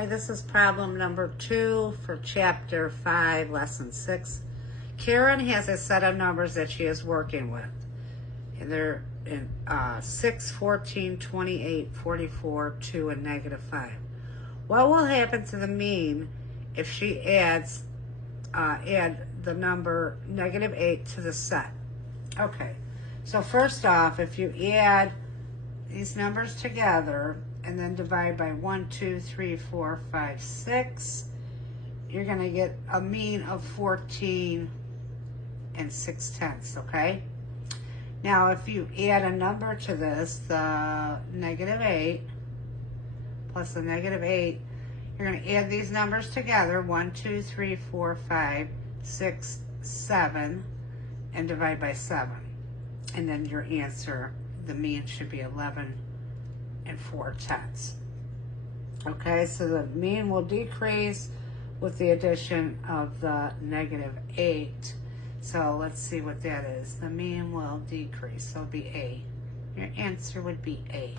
Hi, this is problem number 2 for chapter 5, lesson 6. Karen has a set of numbers that she is working with. And they're in 6, 14, 28, 44, 2, and negative 5. What will happen to the mean if she adds add the number negative 8 to the set? Okay, so first off, if you add these numbers together and then divide by 1, 2, 3, 4, 5, 6, you're going to get a mean of 14 and 6/10, okay? Now, if you add a number to this, the negative 8 plus the negative 8, you're going to add these numbers together, 1, 2, 3, 4, 5, 6, 7, and divide by 7. And then your answer, the mean, should be 11 and 4/10. Okay, so the mean will decrease with the addition of the negative 8. So let's see what that is. The mean will decrease, so it'll be A. Your answer would be A.